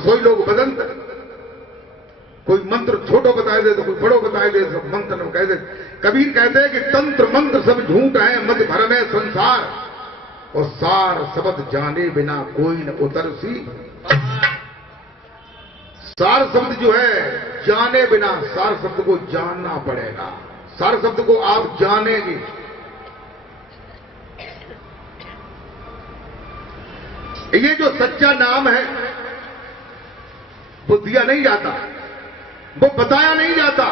सोई लोग बदलते, कोई मंत्र छोटो बताए दे तो कोई बड़ो बताए दे, सब मंत्र में कह दे। कबीर कहते हैं कि तंत्र मंत्र सब झूठ है, मत भरम है संसार, और सार शब्द जाने बिना कोई न उतरसी। सार शब्द जो है जाने बिना, सार शब्द को जानना पड़ेगा, सार शब्द को आप जानेंगे। ये जो सच्चा नाम है वो दिया नहीं जाता, वो बताया नहीं जाता,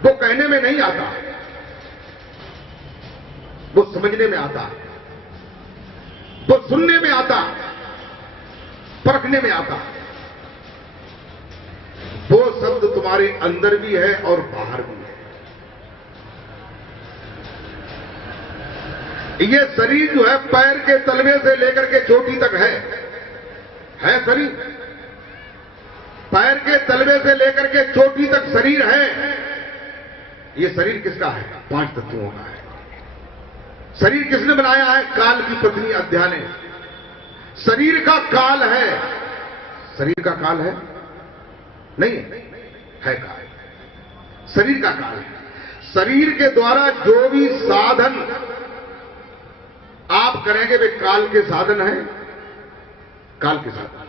वो कहने में नहीं आता, वो समझने में आता, वो सुनने में आता, परखने में आता। वो शब्द तुम्हारे अंदर भी है और बाहर भी है। ये शरीर जो है पैर के तलवे से लेकर के चोटी तक है शरीर, पैर के तलवे से लेकर के चोटी तक शरीर है। ये शरीर किसका है? 5 तत्वों का है। शरीर किसने बनाया है? काल की पत्नी अद्या ने। शरीर का काल है, शरीर का काल है नहीं है काल, शरीर का काल है। शरीर के द्वारा जो भी साधन आप करेंगे वे काल के साधन है, काल के साधन।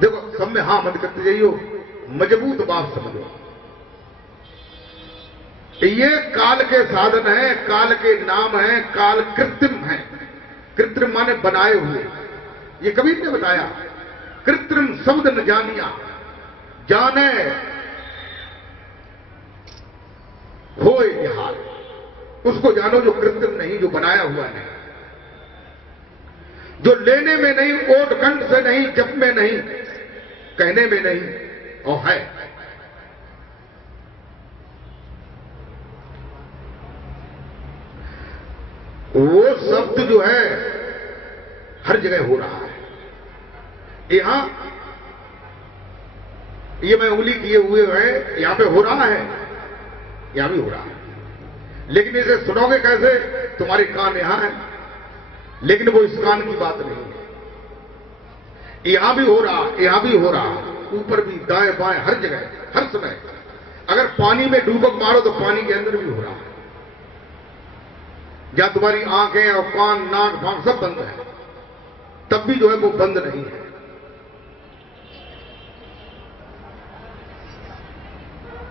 देखो सब में हां मत करते जाइयो, मजबूत बात समझो। ये काल के साधन है, काल के नाम है, काल कृत्रिम है। कृत्रिम माने बनाए हुए। ये कबीर ने बताया, कृत्रिम शब्द न जानिया, जाने होए निहाल। उसको जानो जो कृत्रिम नहीं, जो बनाया हुआ नहीं, जो लेने में नहीं, ओट कंठ से नहीं, जप में नहीं, कहने में नहीं, और है। वो शब्द जो है हर जगह हो रहा है। यहां ये मैं उंगली किए हुए है, यहां पे हो रहा है, यहां भी हो रहा है। लेकिन इसे सुनोगे कैसे? तुम्हारे कान यहां है, लेकिन वो इस कान की बात नहीं है। यहां भी हो रहा, यहां भी हो रहा, ऊपर भी, दाएं बाएं, हर जगह, हर समय। अगर पानी में डूबक मारो तो पानी के अंदर भी हो रहा है। जहां तुम्हारी आंखें और कान, नाक, भाग सब बंद है, तब भी जो है वो बंद नहीं है।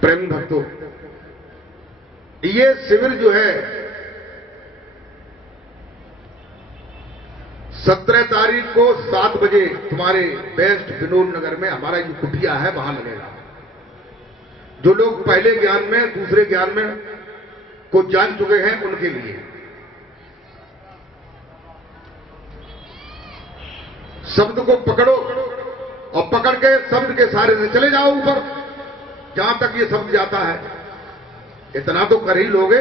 प्रेमी भक्तों, ये शिविर जो है 17 तारीख को 7 बजे तुम्हारे बेस्ट विनोद नगर में हमारा जो कुटिया है वहां लगेगा। जो लोग पहले ज्ञान में, दूसरे ज्ञान में को जान चुके हैं उनके लिए। शब्द को पकड़ो और पकड़ के शब्द के सहारे से चले जाओ ऊपर, जहां तक ये शब्द जाता है। इतना तो कर ही लोगे।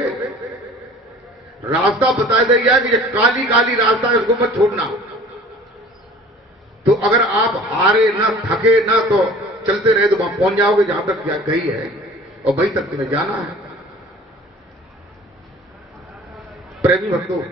रास्ता बता दिया कि ये काली काली रास्ता है, इसको मत छोड़ना। तो अगर आप हारे ना, थके ना, तो चलते रहे तो वहां पहुंच जाओगे जहां तक गई है, और वहीं तक तुम्हें जाना है। प्रेमी भक्तों,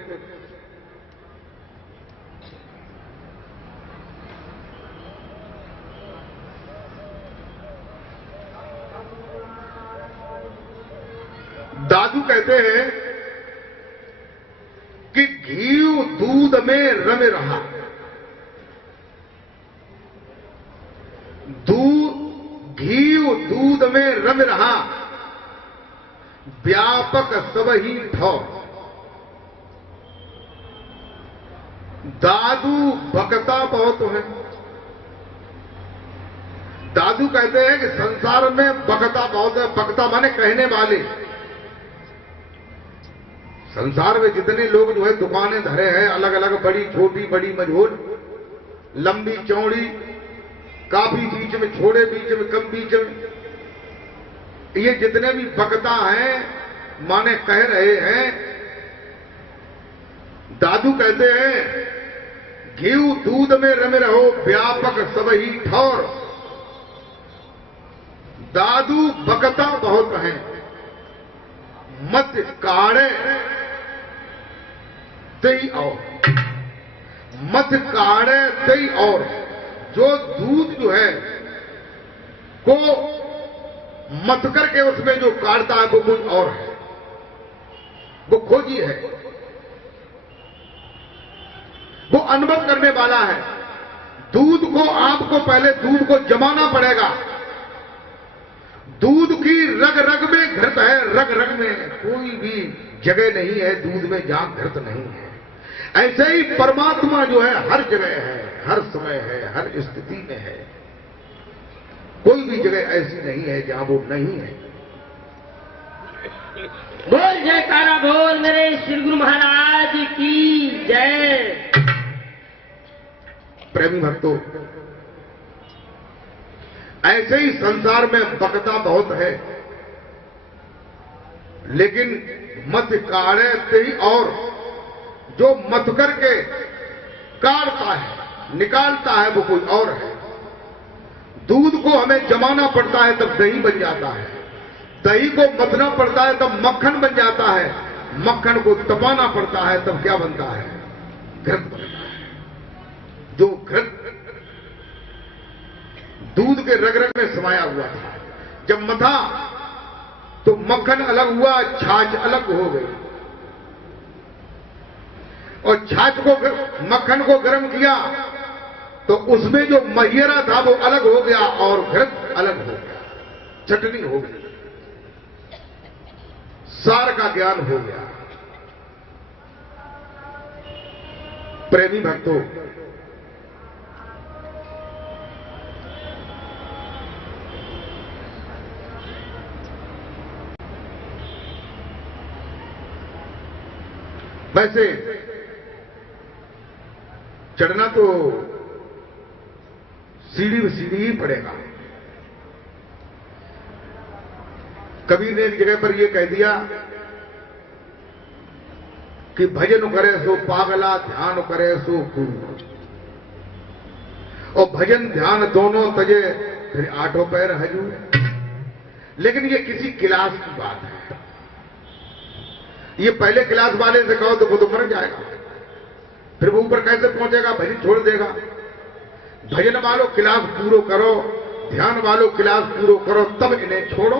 दादू कहते हैं कि घी दूध में रम रहा, घी दूध में रम रहा, व्यापक सब ही ठौर। दादू भक्ता बहुत है। दादू कहते हैं कि संसार में भक्ता बहुत है। भक्ता माने कहने वाले। संसार में जितने लोग जो है दुकानें धरे हैं, अलग अलग, बड़ी छोटी, बड़ी मझोल, लंबी चौड़ी, काफी बीच में, छोड़े बीच में, कम बीच में, ये जितने भी भक्ता हैं माने कह रहे हैं, दादू कहते हैं घी दूध में रम रहो, व्यापक सब ही ठौर। दादू भक्ता बहुत हैं, मत काढ़े ते आओ। मत काढ़े दही, और जो दूध जो है को मत करके उसमें जो काढ़ता है वो कुछ और है, वो खोजी है, वो अनुभव करने वाला है। दूध को आपको पहले दूध को जमाना पड़ेगा। दूध की रग रग में घृत है, रग रग में कोई भी जगह नहीं है दूध में जहां घृत नहीं है। ऐसे ही परमात्मा जो है हर जगह है, हर समय है, हर स्थिति में है। कोई भी जगह ऐसी नहीं है जहां वो नहीं है। बोल जयकारा बोल मेरे श्री गुरु महाराज की जय। प्रेमी भक्तों, ऐसे ही संसार में बकता बहुत है, लेकिन मत काढ़े दही, और जो मत करके काढ़ता है, निकालता है, वो कोई और है। दूध को हमें जमाना पड़ता है तब दही बन जाता है, दही को मथना पड़ता है तब मक्खन बन जाता है, मक्खन को तपाना पड़ता है तब क्या बनता है? घृत बनता है। जो घृत दूध के रग रग में समाया हुआ था, जब मथा तो मक्खन अलग हुआ, छाछ अलग हो गई, और छाछ को मक्खन को गर्म किया तो उसमें जो महियरा था वो अलग हो गया और घृत अलग हो गया, चटनी हो गई, सार का ज्ञान हो गया। प्रेमी भक्तों, वैसे चढ़ना तो सीढ़ी में सीढ़ी ही पड़ेगा। कबीर ने एक जगह पर यह कह दिया कि भजन करे सो पागला, ध्यान करे सो गुरु, और भजन ध्यान दोनों तजे फिर आठों पैर हजूर। लेकिन ये किसी क्लास की बात है। ये पहले क्लास वाले से कहो तो वो तो मर जाएगा, फिर वो ऊपर कैसे पहुंचेगा? भजन छोड़ देगा। भजन वालों क्लास पूरो करो, ध्यान वालों क्लास पूरो करो, तब इन्हें छोड़ो।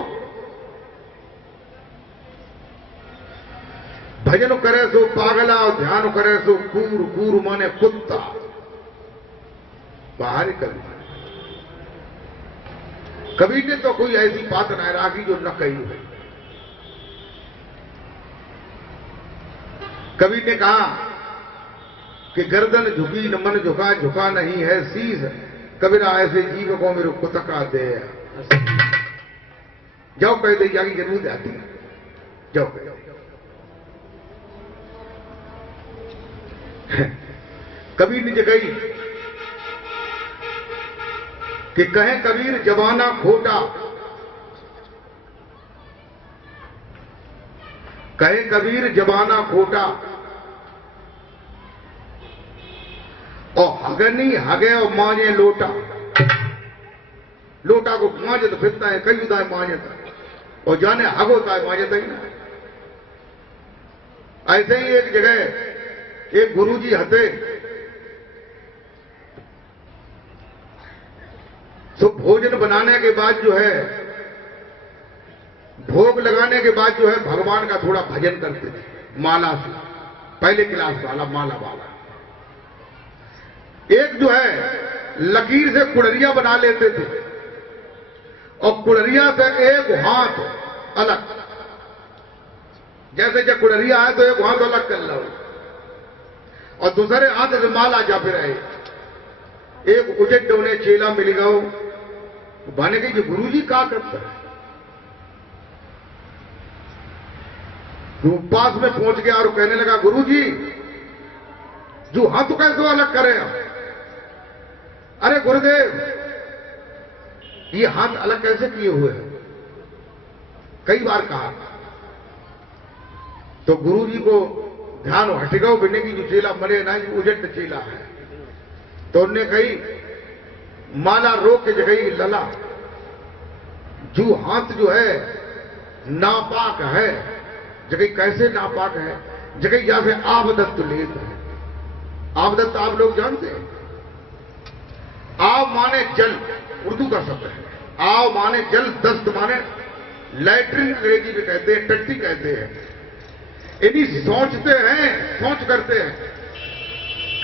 भजन करे सो पागला और ध्यान करे सो कूर, कूर माने कुत्ता, बाहर कर। कबीर ने तो कोई ऐसी बात न राखी जो न कही है। कबीर ने कहा कि गर्दन झुकी न मन झुका, झुका नहीं है शीश, कबीरा ऐसे जीव को मेरे कुतका दे। जाओ कह दे जागी जरूर आती है, जाओ कह दो। कबीर ने जगही कि कहे कबीर जमाना खोटा, कहे कबीर जमाना खोटा, और हगनी हगे और मांझे लोटा। लोटा को मांझे तो फिरता है, कई उदाय मांझता, और जाने हगोता है मांझता ही ना। ऐसे ही एक जगह एक गुरुजी हते, तो भोजन बनाने के बाद जो है, भोग लगाने के बाद जो है भगवान का थोड़ा भजन करते थे माला से। पहले क्लास वाला माला वाला एक जो है लकीर से कुड़रिया बना लेते थे, और कुड़रिया से एक हाथ अलग, जैसे जब कुड़रिया है तो एक हाथ अलग कर लो, और दूसरे हाथ से माला जा फिर रहे। एक उजट डोने चेला मिल गयो, भाने के गुरुजी क्या करता है? तो पास में पहुंच गया और कहने लगा, गुरुजी जो हाथ कैसे अलग करे? अरे गुरुदेव, ये हाथ अलग कैसे किए हुए हैं? कई बार कहा। तो गुरुजी को ध्यान हटेगा बिने की जो चेला मरे ना, ये उजट चेला है। तो उन्होंने कही माला रोक के जगह लला, जो हाथ जो है नापाक है, जगह कैसे नापाक है? जगह या फिर आबदत्त लेत है, आवदत्त आप लोग जानते हैं? आव माने जल, उर्दू का शब्द है। आव माने जल, दस्त माने लैट्रिन अंग्रेजी में कहते हैं, टट्टी कहते हैं। इन्हीं सोचते हैं, सोच करते हैं,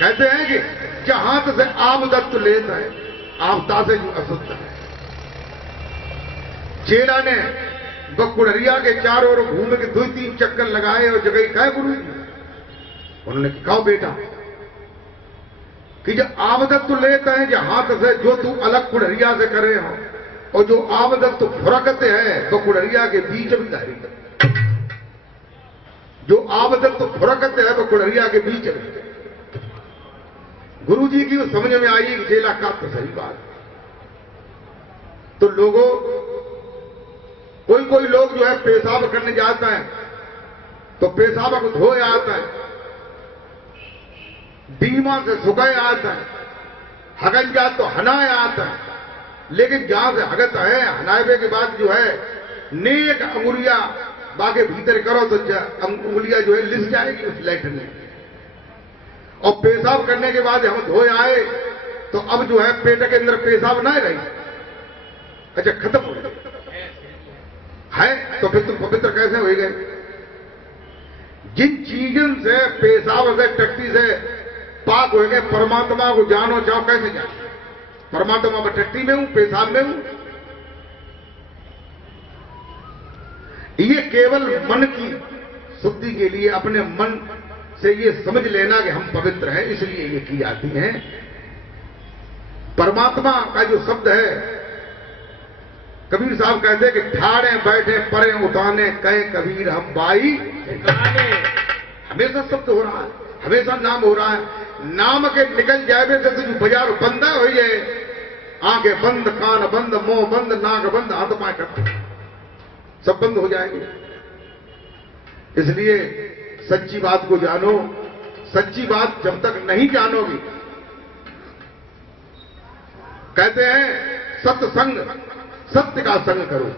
कहते हैं कि जहां से आवदत्त लेता है, आवता से जो अशुद्ध है। चेला ने बकुड़रिया के चारों ओर घूम के 2-3 चक्कर लगाए और जगह कहा गुरु जी? उन्होंने कहा बेटा कि जो आवदत्त लेता है जो हाथ से, जो तू अलग कुड़रिया से करे हो, और जो आवदत्त फुरकत है तो कुड़रिया के बीच में धारी, जो आवदत्त फुरकत है वो कुड़रिया के बीच में। गुरु जी की समझ में आई कि चेला का तो सही बात। तो लोगों, कोई लोग जो है पेशाब करने जाता है तो पेशाब को धोए आता है, बीमा से सुखाए आता है, हगन जा तो हनाए आता है। लेकिन जहां से हगत है, हनाए के बाद जो है नेक अंगुलियां बागे भीतर करो तो अंगुलियां जो है लिस जाएगी उस लैट्रिन में। और पेशाब करने के बाद हम धोए आए तो अब जो है पेट के अंदर पेशाब ना रही, अच्छा खत्म हो गया है, तो फिर तुम पवित्र कैसे हो गए? जिन चीजों से, पेशाब से, टट्टी से पाक हो गए, परमात्मा को जानो चाहो कैसे जानो? परमात्मा में टट्टी में हूं, पेशाब में हूं। ये केवल मन की शुद्धि के लिए अपने मन से ये समझ लेना कि हम पवित्र हैं, इसलिए ये की जाती है। परमात्मा का जो शब्द है, कबीर साहब कहते हैं कि ठाड़े बैठे परे उठाने कहे कबीर हम बाई, हमेशा शब्द हो रहा है, हमेशा नाम हो रहा है। नाम के निकल जाए जैसे जो बाजार बंदा हो जाए, आंखें बंद, कान बंद, मुंह बंद, नाक बंद, हाथ पाए करते, सब बंद हो जाएंगे। इसलिए सच्ची बात को जानो। सच्ची बात जब तक नहीं जानोगी, कहते हैं सत्संग, सत्य का संग करो।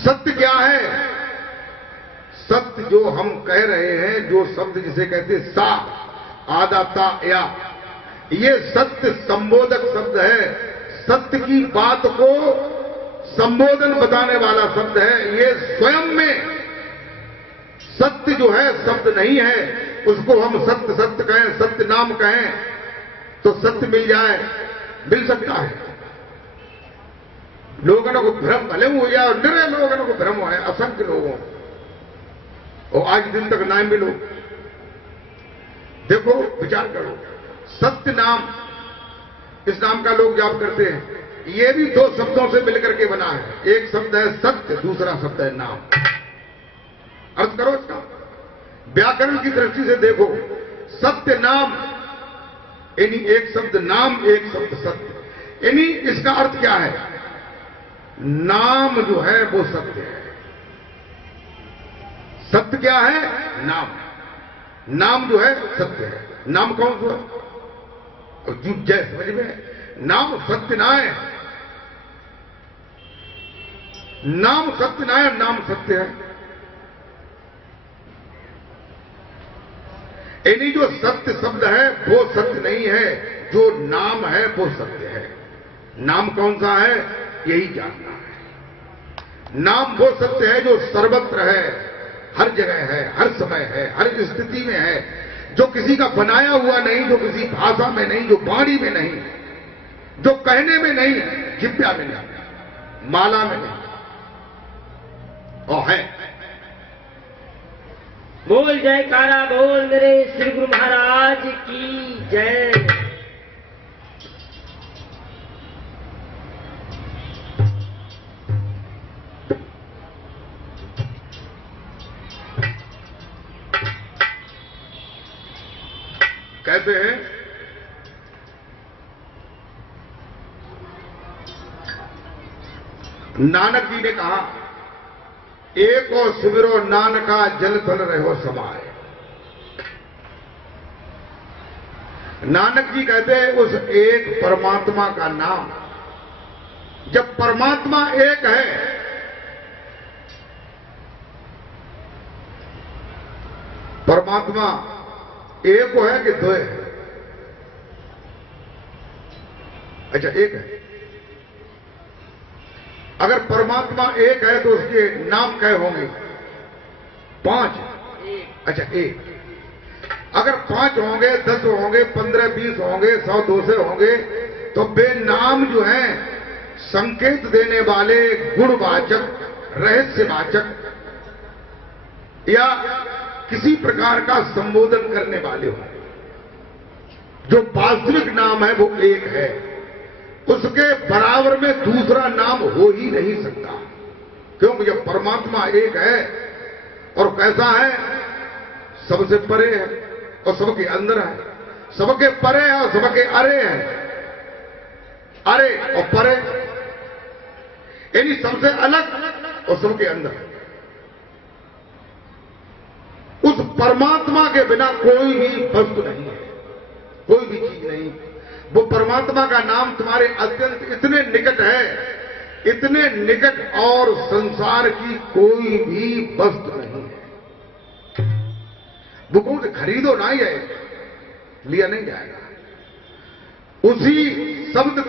सत्य क्या है? सत्य जो हम कह रहे हैं, जो शब्द जिसे कहते हैं सा, आदा, ता, या, ये सत्य संबोधक शब्द है। सत्य की बात को संबोधन बताने वाला शब्द है। ये स्वयं में सत्य जो है शब्द नहीं है, उसको हम सत्य सत्य कहें, सत्य नाम कहें तो सत्य मिल जाए, मिल सकता है। लोगों को भ्रम भले हो जाए, और निरे लोगों को भ्रम है, असंख्य लोगों, और आज दिन तक ना मिलो। देखो, विचार करो, सत्य नाम, इस नाम का लोग जाप करते हैं। ये भी 2 शब्दों से मिलकर के बना है। एक शब्द है सत्य, दूसरा शब्द है नाम। अर्थ करो इसका, व्याकरण की दृष्टि से देखो। सत्य नाम यानी एक शब्द नाम, एक शब्द सत्य, यानी इसका अर्थ क्या है? नाम जो है वो सत्य है। सत्य क्या है? नाम। नाम जो है सत्य है। नाम कौन सा? और झूठ जय समझ में, नाम सत्य ना है, नाम सत्य ना है, नाम सत्य है। यानी जो सत्य शब्द है वो सत्य नहीं है, जो नाम है वो सत्य है। नाम कौन सा है? यही जानना है। नाम वो सत्य है जो सर्वत्र है, हर जगह है, हर समय है, हर स्थिति में है, जो किसी का बनाया हुआ नहीं, जो किसी भाषा में नहीं, जो वाणी में नहीं, जो कहने में नहीं, जिब्या में नहीं, माला में नहीं, और है। बोल जयकारा बोल मेरे श्री गुरु महाराज की जय। कहते हैं नानक जी ने कहा, एक और सुमिरो नानका जल थल रहो समाए। नानक जी कहते हैं उस एक परमात्मा का नाम, जब परमात्मा एक है, परमात्मा एक है कि दो है? अच्छा, एक है। अगर परमात्मा एक है तो उसके नाम कै होंगे? 5। अच्छा, एक। अगर 5 होंगे, 10 होंगे, 15, 20 होंगे, 100, 200 होंगे, तो बेनाम जो हैं संकेत देने वाले, गुणवाचक, रहस्यवाचक या किसी प्रकार का संबोधन करने वाले हो, जो वास्तविक नाम है वो एक है। उसके बराबर में दूसरा नाम हो ही नहीं सकता। क्योंकि जब परमात्मा एक है, और कैसा है? सबसे परे है और सबके अंदर है, सबके परे है और सबके अरे है। अरे और परे, यानी सबसे अलग और सबके अंदर। उस परमात्मा के बिना कोई भी वस्तु नहीं है, कोई भी चीज नहीं। वो परमात्मा का नाम तुम्हारे अत्यंत इतने निकट है, इतने निकट, और संसार की कोई भी वस्तु नहीं है। वो कौन से खरीदो ना ही है, लिया नहीं जाएगा। उसी शब्द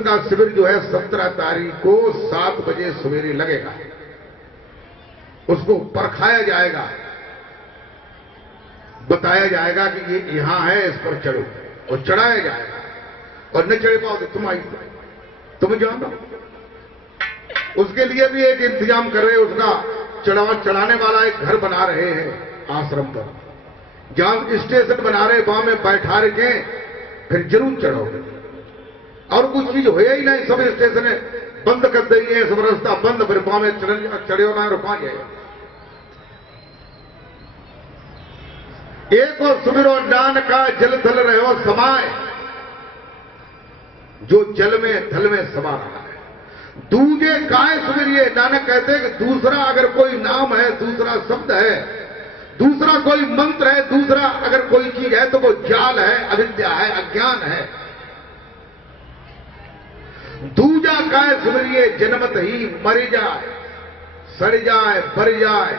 का शिविर जो है 17 तारीख को 7 बजे सवेरे लगेगा। उसको परखाया जाएगा, बताया जाएगा कि ये यहां है, इस पर चढ़ो, और चढ़ाया जाएगा। और न चढ़ पाओ तो तुम जानो। उसके लिए भी एक इंतजाम कर रहे हैं, उसका चढ़ाने वाला एक घर बना रहे हैं आश्रम पर, जहां स्टेशन बना रहे, वहां में बैठा रखे, फिर जरूर चढ़ोगे। और कुछ चीज हो ही नहीं, सब स्टेशन बंद कर देंगे, सब रास्ता बंद, फिर वहां में चढ़े होना रुका जाएगा। एक और सुमिरो नान का जल थल रहे हो समाय, जो जल में थल में समा रहा है। दूजे काय सुमिरिए, नानक कहते हैं कि दूसरा अगर कोई नाम है, दूसरा शब्द है, दूसरा कोई मंत्र है, दूसरा अगर कोई चीज है, तो वो जाल है, अविद्या है, अज्ञान है। दूजा काय सुमिरिए, जन्मत ही मर जाए, सड़ जाए, बर जाए।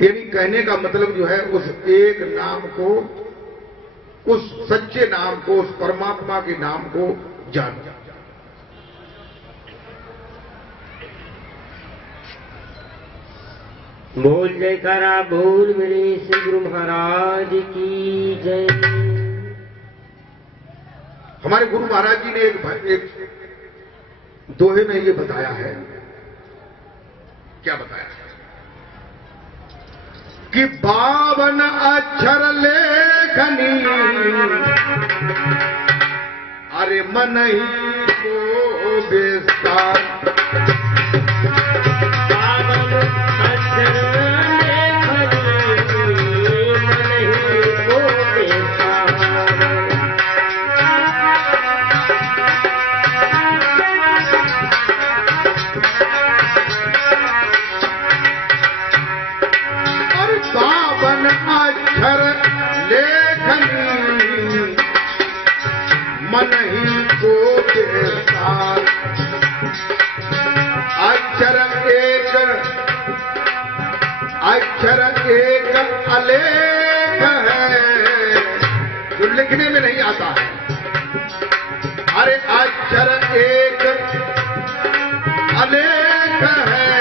यानी कहने का मतलब जो है, उस एक नाम को, उस सच्चे नाम को, उस परमात्मा के नाम को जान। बोल जयकारा बोल मेरे श्री गुरु महाराज की जय। हमारे गुरु महाराज जी ने एक दोहे में ये बताया है। क्या बताया है? कि 52 अक्षर लेखनी, अरे मन ही को बेस्तार। 52 अक्षर लेखनी, मन ही को बेस्तार। अक्षर लेखनी, मन ही को बेसार। अक्षर एक अलेख है, जो लिखने में नहीं आता है। अरे अक्षर एक अलेख है,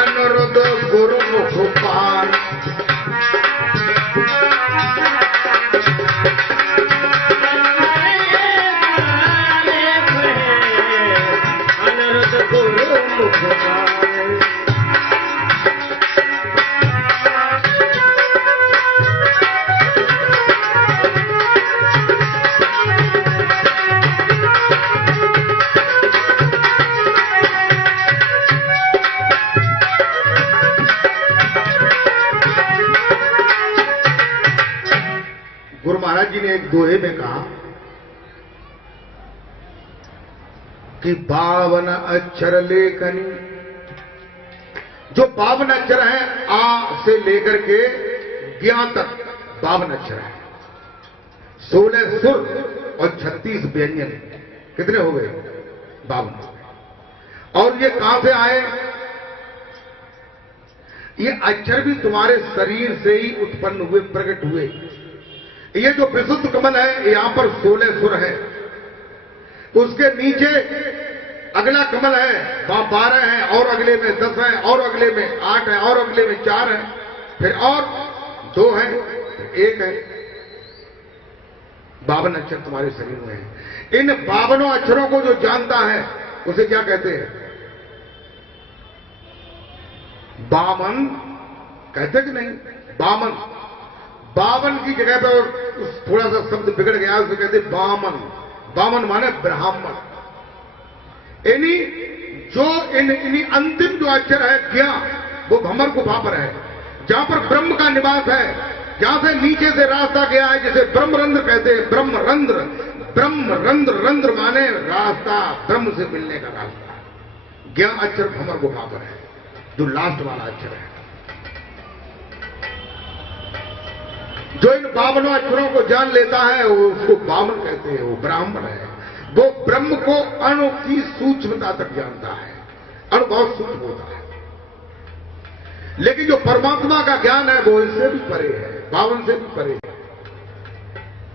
अनुरुद्ध गुरुमुख पार। गुरु महाराज जी ने एक दोहे में कहा कि 52 अक्षर लेखनी, जो 52 अक्षर हैं, आ से लेकर के ज्ञा तक 52 अक्षर है। 16 सुर और 36 व्यंजन। कितने हो गए? 52। और ये कहां से आए? ये अक्षर भी तुम्हारे शरीर से ही उत्पन्न हुए, प्रकट हुए। ये जो विशुद्ध कमल है, यहां पर 16 सुर है, उसके नीचे अगला कमल है, वहां 12 है, और अगले में 10 है, और अगले में 8 है, और अगले में 4 है, फिर और 2 है, फिर 1 है। 52 अक्षर तुम्हारे शरीर में है। इन 52 अक्षरों को जो जानता है उसे क्या कहते हैं? बामन कहते कि नहीं? बामन। 52 की जगह पर थोड़ा सा शब्द बिगड़ गया, उसे कहते बामन। बामन माने ब्राह्मण। इन्हीं जो इन्हीं अंतिम जो अक्षर है ज्ञान, वो भंवर गुफा पर है, जहां पर ब्रह्म का निवास है, जहां से नीचे से रास्ता गया है, जिसे ब्रह्मरंध्र कहते हैं। ब्रह्मरंध्र, ब्रह्मरंध्र, रंध्र माने रास्ता, ब्रह्म से मिलने का रास्ता। ज्ञान अक्षर भंवर गुफा पर है, जो लास्ट वाला अक्षर है। जो इन 52 अक्षरों को जान लेता है, वो उसको बामन कहते हैं, वो ब्राह्मण है। वो ब्रह्म को अणु की सूक्ष्मता तक जानता है। अणु बहुत सूक्ष्म होता है, लेकिन जो परमात्मा का ज्ञान है वो इससे भी परे है, 52 से भी परे है।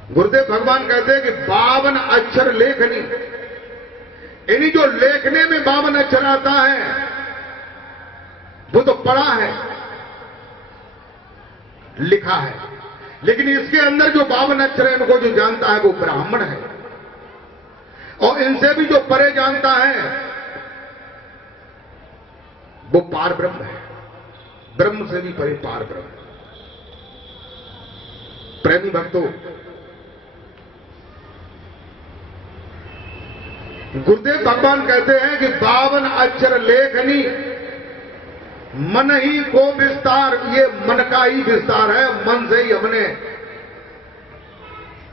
गुरुदेव भगवान कहते हैं कि 52 अक्षर लेखनी, यानी जो लेखने में 52 अक्षर आता है वो तो पढ़ा है, लिखा है, लेकिन इसके अंदर जो 52 अक्षर है, इनको जो जानता है वो ब्राह्मण है। और इनसे भी जो परे जानता है वो पार ब्रह्म है। ब्रह्म से भी परे पार ब्रह्म। प्रेमी भक्तों, गुरुदेव भगवान कहते हैं कि 52 अक्षर लेखनी, मन ही को विस्तार। ये मन का ही विस्तार है, मन से ही हमने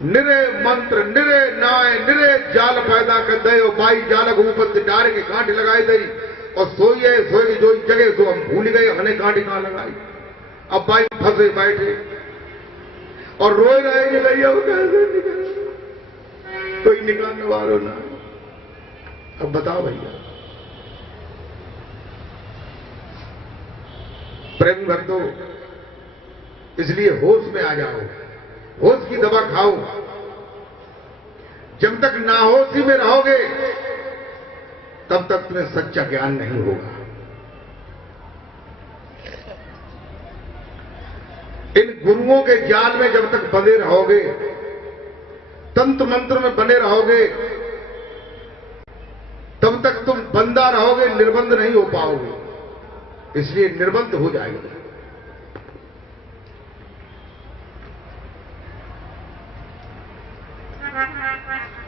निरे मंत्र, निरे नाय, निरे जाल पैदा कर दे। और बाई जालक ऊपर से डारे के कांटे लगाई गई, और सोइए सोई जो जगह सो हम भूल गए, हमने कांटे कहां लगाई। अब बाई फंसे बैठे और रोए रहे कि भैया कैसे निकल, कोई निकालने वालों ना। अब बताओ भैया, प्रेम भक्तों, इसलिए होश में आ जाओ, होश की दवा खाओ। जब तक नाहोशी में रहोगे तब तक तुम्हें सच्चा ज्ञान नहीं होगा। इन गुरुओं के जाल में जब तक बंधे रहोगे, तंत्र मंत्र में बने रहोगे, तब तक तुम बंधा रहोगे, निर्बंध नहीं हो पाओगे। इसलिए निर्बंध हो जाएगा।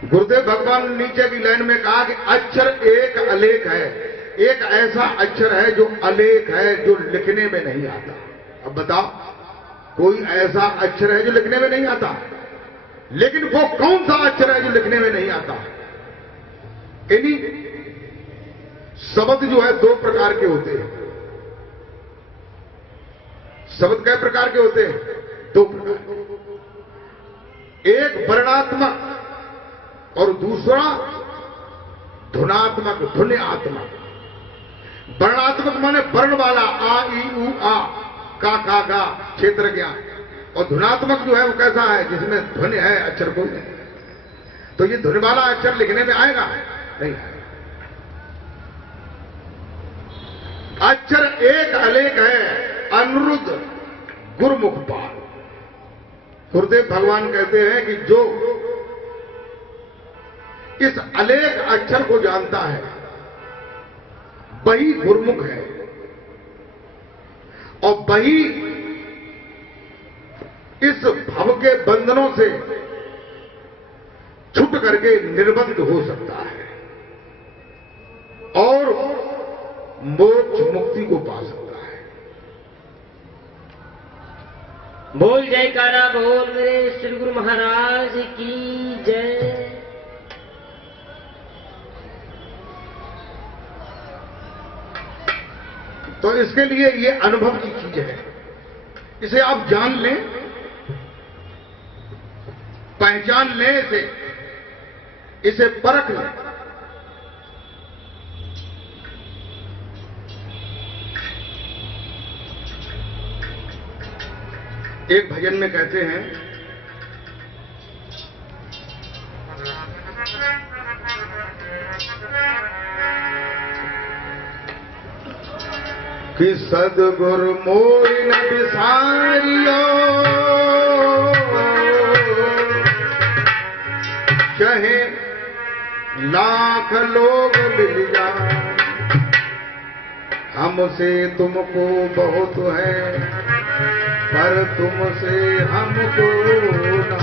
गुरुदेव भगवान ने नीचे की लाइन में कहा कि अक्षर एक अलेख है। एक ऐसा अक्षर है जो अलेख है, जो लिखने में नहीं आता। अब बताओ, कोई ऐसा अक्षर है जो लिखने में नहीं आता? लेकिन वो कौन सा अक्षर है जो लिखने में नहीं आता? इन्हीं शब्द जो है 2 प्रकार के होते हैं। शब्द कई प्रकार के होते हैं? 2 प्रकार। एक वर्णात्मक और दूसरा धुनात्मक, ध्वन्यात्मक। वर्णात्मक माने वर्ण वाला, आ ई उ आ, का गा, क्षेत्र ज्ञान। और धुनात्मक जो है वो कैसा है? जिसमें ध्वनि है, अक्षर कोई नहीं। तो ये ध्वनि वाला अक्षर लिखने में आएगा? नहीं आएगा। अक्षर एक अलेख है, अनिरुद्ध गुरुमुख पाल। गुरुदेव भगवान कहते हैं कि जो इस अलेख अक्षर को जानता है वही गुरुमुख है, और वही इस भव के बंधनों से छूट करके निर्बंध हो सकता है और मोक्ष मुक्ति को पा सकता है। बोल जयकारा बोल मेरे श्री गुरु महाराज की जय। तो इसके लिए ये अनुभव की चीज है, इसे आप जान लें, पहचान लें, इसे परख लें। एक भजन में कहते हैं कि सदगुरु मोहि न बिसारियो, चाहे लाख लोग मिल जाए, हमसे तुमको बहुत है पर तुमसे हमको न